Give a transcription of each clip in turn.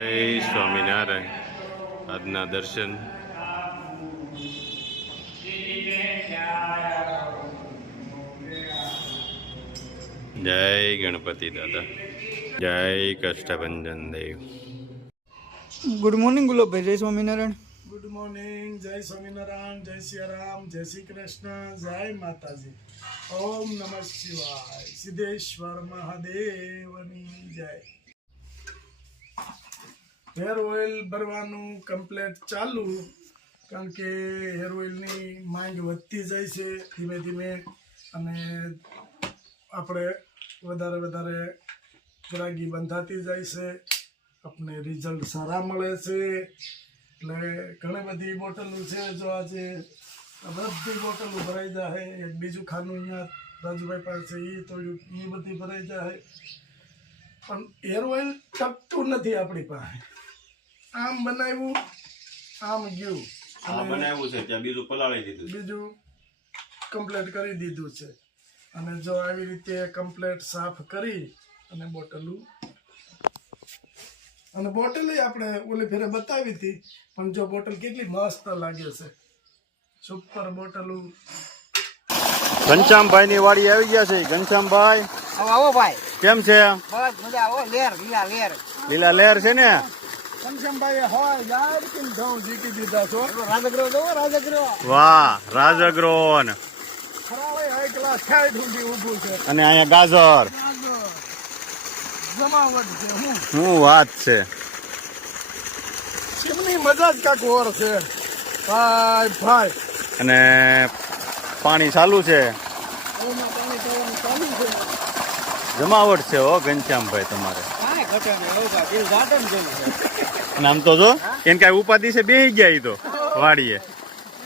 જય સ્વામિનારાયણ. આજના દર્શન જય ગણપતિ દાદા, જય કષ્ટભંજન દેવ. Good morning Gulabbhai. જય સ્વામિનારાયણ. Good morning. જય સ્વામિનારાયણ, જય સિયારામ, જય શ્રી કૃષ્ણ, જય માતાજી. ઓમ નમઃ શિવાય. સિદ્ધેશ્વર મહાદેવની જય. હેર ઓઇલ ભરવાનું કમ્પ્લેટ ચાલુ, કારણ કે હેર ઓઇલની માંગ વધતી જાય છે ધીમે ધીમે, અને આપણે વધારે ગ્રાહકી બંધાતી જાય છે, આપણે રિઝલ્ટ સારા મળે છે. એટલે ઘણી બધી બોટલો છે. જો આજે બધી બોટલો ભરાઈ જાય. એક બીજું ખાનું અહીંયા રાજુભાઈ પાસે એ તોડ્યું, એ બધી ભરાઈ જાય. પણ હેર ઓઇલ ટકતું નથી આપણી પાસે. આમ બનાવ્યું, આમ ગયું, બનાવ્યું છે ત્યાં બીજું પલાળી દીધું, બીજું કમ્પ્લીટ કરી દીધું છે. અને જો આવી રીતે કમ્પ્લીટ સાફ કરી અને બોટલું, અને બોટલ આપણે ઓલી ફેરે બતાવી હતી, પણ જો બોટલ કેટલી મસ્ત લાગે છે, સુપર બોટલું. ઘનશ્યામભાઈ ની વાડી આવી ગયા છે. ઘનશ્યામભાઈ આવો ભાઈ. કેમ છે? બસ મજા. આવો લેર, લીલા લહેર છે ને? ઘનશ્યામભાઈ હોય યાર કે ઘઉં જીકી દીધા છો. રાજગરો જોવો, રાજગરો. વાહ, રાજઅગ્રોન. ખરાવે હાઈ ક્લાસ 60 સુધી ઊભું છે. અને અહીંયા ગાજર. જમાવટ છે. શું વાત છે! એમની મજા જ કાંક ઓર છે ભાઈ. અને પાણી ચાલુ છે, એમાં પાણી પીવાનું ચાલુ છે. જમાવટ છે હો ઘનશ્યામભાઈ તમારે. કાંઈ ઘટે નહીં. એવું ભાઈ દિલ ગાર્ડન જેવું છે. અને આમ તો જો એને કઈ ઉપાધિ છે, બેસી ગયા ઈ તો વાડીએ.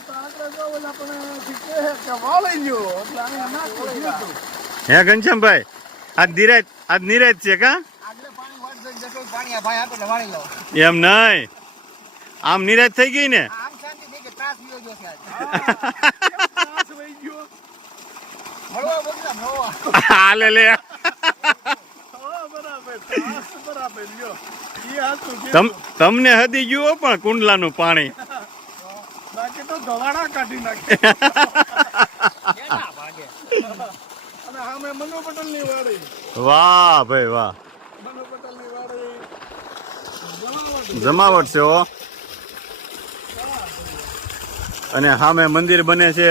તો આપણે જો ઓલા પણ કહે કે વાળી ગયો એટલે અહીંયા નાખવું હતું. હે ઘનશ્યામભાઈ, આજ નિરાત છે કા? આગળ પાણી વાટ જોઈને જતો પાણી આ ભાઈ આપે એટલે વાળી લો. એમ નહીં, આમ નિરાત થઈ ગઈ ને. આમ શાંતિ થઈ કે ત્રાસ વિયો ગયો છે આજ. ત્રાસ વહી ગયો. મળવા બદલા મળવા. હાલે લે. હા, બરાબર. ત્રાસ બરાબર લ્યો. ઈ હાચું કીધું. તમને હદી ગયું હો પણ કુંડલાનું પાણી. બાકી તો ધવાડા કાઢી નાખે. કેના ભાગે. અને સામે મનુ પટેલની વાડી. વાહ ભાઈ વાહ, મનુ પટેલની વાડી જમાવટ. જમાવટ છે હો. અને સામે મંદિર બને છે.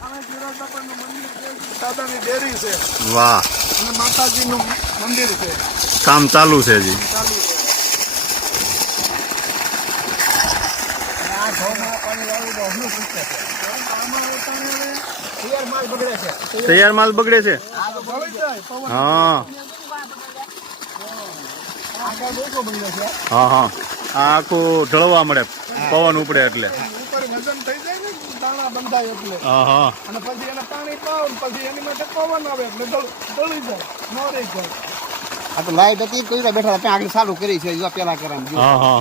સામે ગિરાબાપાનું મંદિર છે, દાદાની ડેરી છે, વાહ, અને માતાજીનું મંદિર છે, કામ ચાલુ છે હજી. ચાલુ છે. આ ઘઉંમાં પાણી વાળું તો હમણાં પૂછે છે. આમાં ઉતારે તૈયાર માલ બગડે છે. તૈયાર માલ બગડે છે. આ તો ભળી જાય પવન. હા આગળ બહુ બગડે છે. હા હા, આ આખું ઢળવા મળે પવન ઉપડે એટલે. ઉપર વજન થઈ જાય ને, દાણા બંધાય એટલે. હા હા, અને પછી એને પાણી પાવ, પછી એની માટે પવન આવે એટલે દળી જાય, ન રહી જાય. આ તો લાઈટ હતી કોઈ બેઠા હતા આગળ ચાલુ કરી છે જો પેલા કરવાનું. હા હા.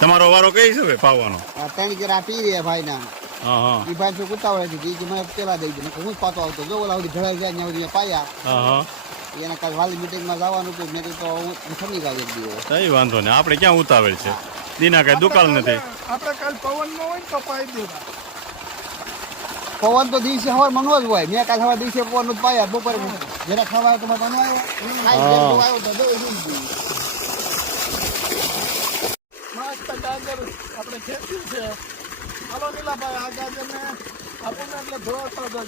તમારો વારો કઈ છે ભાઈ પાવાનો? આ ત્રણ જરા પી રહ્યા ભાઈ ના. હા હા એ ભાઈ શું કુતા હોય છે કે મને પેલા દઈ દે હું જ પાતો આવતો જો ઓલા સુધી ઢળાઈ જાય ત્યાં સુધી પાયા હા હા, એના કાલ વાલી મીટિંગમાં જવાનું હતું. મેં તો હું ઠમી ગયો એક દિવસ. કઈ વાંધો નહીં, આપણે ક્યાં ઉતાવળ છે? દીના કઈ દુકાળ નથી. આપણે કાલ પવન ન હોય ને તો પાઈ દેવા. પવન તો દિવસે સવાર મનો જ હોય. મેં કાલ સવાર દિવસે પવન જ પાયા. બપોરે જરા ખાવા આવ્યો તો મારે બનવા આવ્યો તો મસ્ત ગાજર આપણે ખેતી છે. હાલો નીલાભાઈ, આ ગાજરને આપણને એટલે ધોવાતા જજો.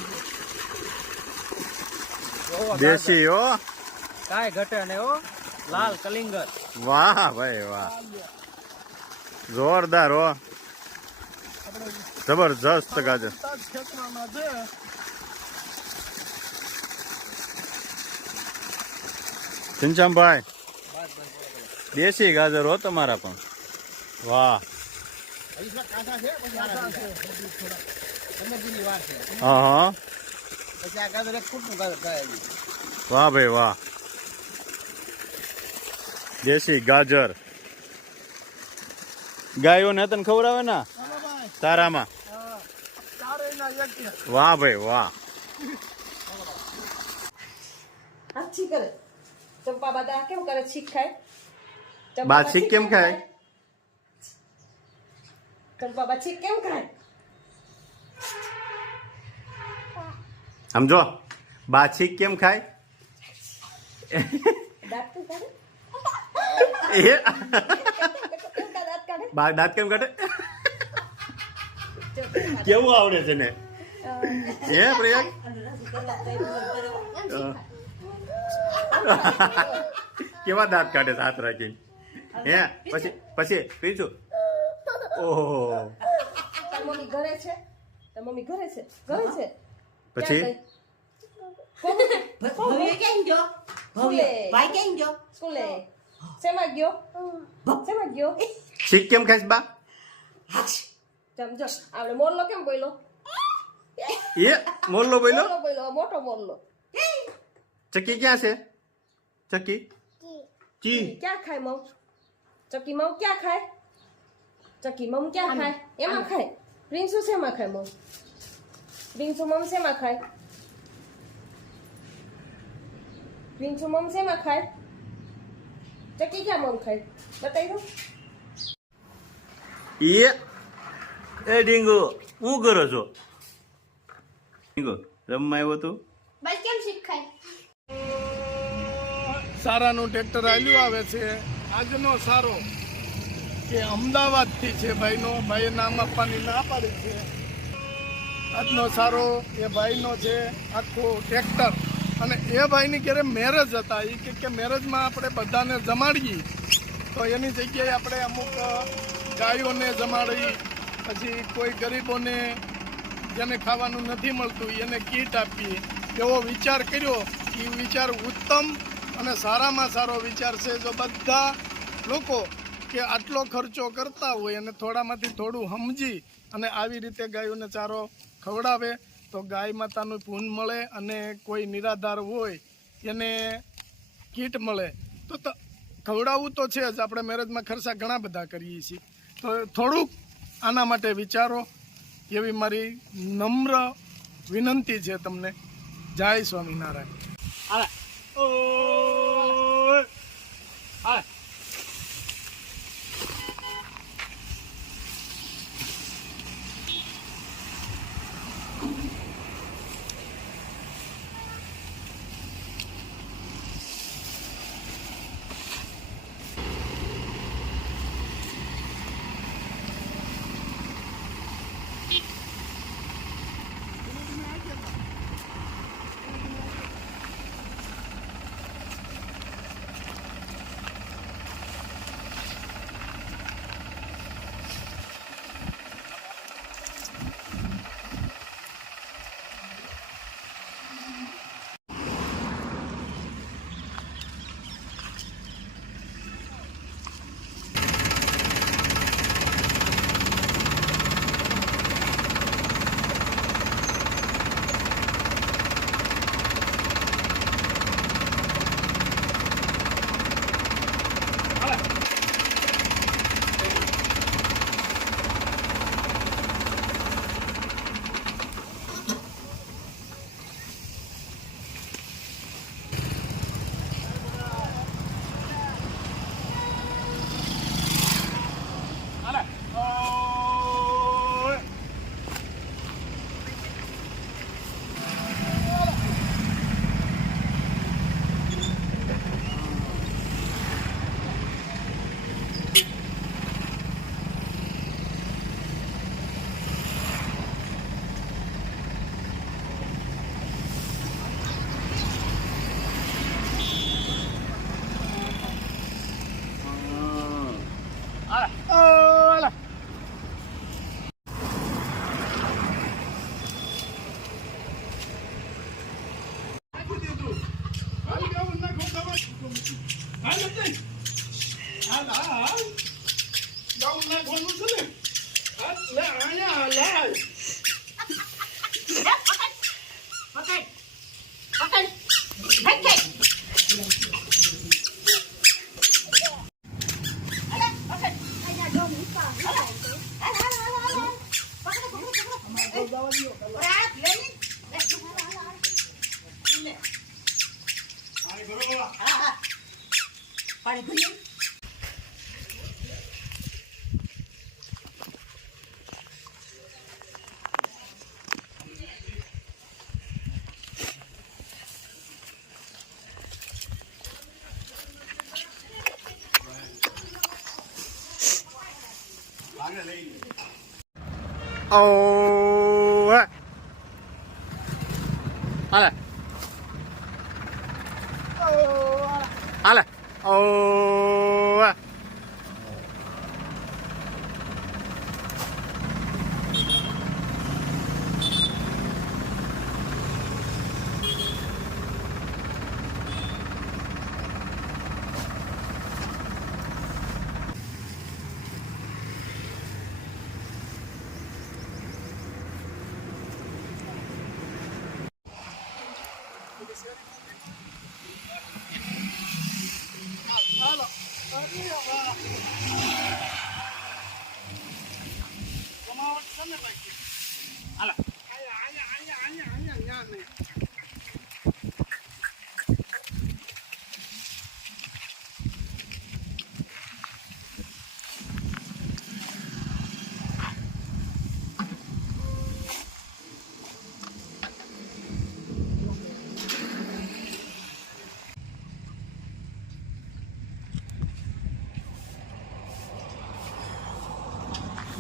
દેશી હો. કાંઈ ઘટે ને હો. લાલ કલિંગર. વાહ ભાઈ વાહ, જોરદાર હો, આપણે જબરજસ્ત ગાજર. ખેતરમાં છે. ઘનશ્યામભાઈ, દેશી ગાજર હો તમારા પણ. વાહ. હા હા, પછી આ ગાજર એક ફૂટનું ગાજર થાય હજી. વાહ ભાઈ વાહ, દેશી ગાજર. ગાયોને તને ખવડાવે ને નીલાભાઈ, તારામાં. ચારેયના એક છે. વાહ ભાઈ વાહ. હા છીક કરે ચંપા બાદા કેવું કરે છીક ખાય બા છીક કેમ ખાય? ચંપા બા છીક કેમ ખાય? સમજો, બા છીક કેમ ખાય? દાંત કેમ કાઢે? એ દાંત કાઢે? બા દાંત કેમ કાઢે? કેવું આવડે છે ને? હે પ્રિયા? કેવા દાંત કાઢે છે હાથ રાખીને? હે પછી પીછું. ઓહો, તાર મમ્મી ઘરે છે? તાર મમ્મી ઘરે છે? ઘરે છે? પછી ભવ્ય કેમ ગયો? ભવ્ય ભાઈ કેમ ગયો? સ્કૂલે શેમાં ગયો? શેમાં ગયો? છીક કેમ ખાઈશ બા? સમજો આપણે મોરલો કેમ બોલ્યો? એ મોરલો બોલ્યો? મોરલો બોલ્યો, મોટો મોરલો. ચકી ક્યાં છે? ચકી ચી ક્યાં ખાય મમ? ચકી મમ ક્યાં ખાય? ચકી મમ ક્યાં ખાય? એમાં ખાય. પ્રિન્સુ શેમાં ખાય મમ? પ્રિન્સુ મમ શેમાં ખાય? પ્રિન્સુ મમ શેમાં ખાય? ચકી ક્યાં મમ ખાય? બતાવી દો. એ ડીંગુ હું કરો છો? ડીંગુ રમવા આવ્યો તું? ભાઈ કેમ શીખાય? સારાનું ટ્રેક્ટર આલ્યું આવે છે. આજનો સારો કે અમદાવાદથી છે ભાઈનો, ભાઈએ નામ આપવાની ના પાડી છે. આજનો સારો એ ભાઈનો છે આખો ટ્રેક્ટર. અને એ ભાઈની ક્યારે મેરેજ હતા, એ કે મેરેજમાં આપણે બધાને જમાડીએ, તો એની જગ્યાએ આપણે અમુક ગાયોને જમાડી, પછી કોઈ ગરીબોને જેને ખાવાનું નથી મળતું એને કીટ આપીએ એવો વિચાર કર્યો. એ વિચાર ઉત્તમ અને સારામાં સારો વિચાર છે. જો બધા લોકો કે આટલો ખર્ચો કરતા હોય અને થોડામાંથી થોડું સમજી અને આવી રીતે ગાયોને ચારો ખવડાવે તો ગાય માતાનું પૂન મળે અને કોઈ નિરાધાર હોય એને કીટ મળે. તો ખવડાવવું તો છે જ, આપણે મેરેજમાં ખર્ચા ઘણા બધા કરીએ છીએ, તો થોડુંક આના માટે વિચારો એવી મારી નમ્ર વિનંતી છે તમને. જય સ્વામિનારાયણ. ઓ હાલે હાલે ઓ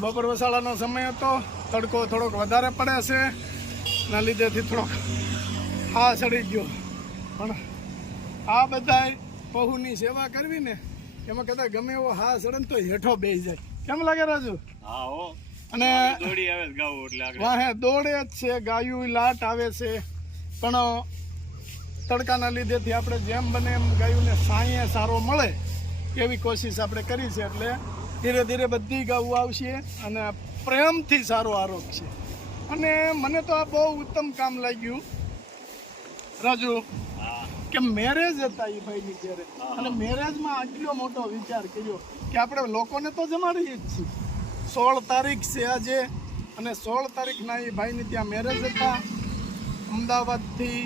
બપોર વસાળાનો સમય હતો, તડકો થોડોક વધારે પડે છે, એના લીધેથી થોડોક હા ચડી ગયો. પણ આ બધાય પહુની સેવા કરવી ને એમાં કદાચ ગમે એવો હા ચડે ને તો હેઠો બેસી જાય. કેમ લાગે રાજુ? હા હો અને દોડી આવે ગાવું એટલે આગળ વાહે દોડે જ છે, ગાયું લાટ આવે છે, પણ તડકાના લીધેથી આપણે જેમ બને એમ ગાયુંને સાંયે સારો મળે એવી કોશિશ આપણે કરી છે. એટલે ધીરે ધીરે બધી ગાવું આવશે અને પ્રેમથી સારો આરોપ છે. અને મને તો આ બહુ ઉત્તમ કામ લાગ્યું રાજુ કે મેરેજ હતા એ ભાઈની ઘરે અને મેરેજમાં આટલો મોટો વિચાર કર્યો કે આપણે લોકોને તો જમાડીએ જ છીએ. 16 તારીખ છે આજે અને 16 તારીખના એ ભાઈની ત્યાં મેરેજ હતા. અમદાવાદથી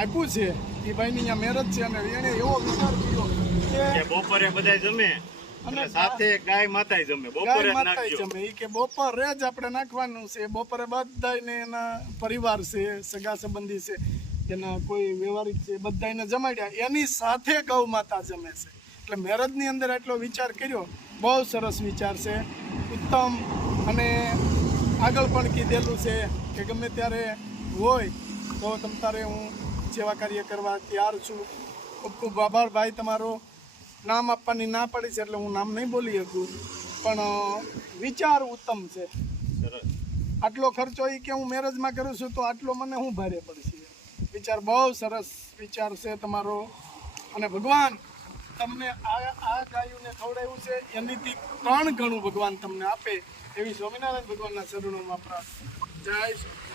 આપ્યું છે એ ભાઈની ત્યાં મેરેજ છે અને એણે એવો વિચાર કર્યો કે બપોરે બધા જમે અને સાથે ગાય માતાય જમે બપોરે જ નાખજો. જમે એ કે બપોરે જ આપણે નાખવાનું છે. બપોરે બધાને એના પરિવાર છે, સગા સંબંધી છે, એના કોઈ વ્યવહારિક છે, બધાને જમાડ્યા. એની સાથે ગૌ માતા જમે છે. એટલે મેરેજની અંદર એટલો વિચાર કર્યો. બહુ સરસ વિચાર છે, ઉત્તમ. અને આગળ પણ કીધેલું છે કે ગમે ત્યારે હોય તો તમ તારે હું સેવા કાર્ય કરવા તૈયાર છું. ખૂબ ખૂબ આભાર ભાઈ તમારો. નામ આપવાની ના પડી છે એટલે હું નામ નહીં બોલી શકું, પણ વિચાર ઉત્તમ છે. આટલો ખર્ચો એ કે હું મેરેજમાં કરું છું તો આટલો મને હું ભારે પડશે. વિચાર બહુ સરસ વિચાર છે તમારો. અને ભગવાન તમને આ ગાયુંને ખવડાવ્યું છે એનીથી 3 ગણું ભગવાન તમને આપે એવી સ્વામિનારાયણ ભગવાનના ચરણોમાં પ્રાર્થના. જય શ્રી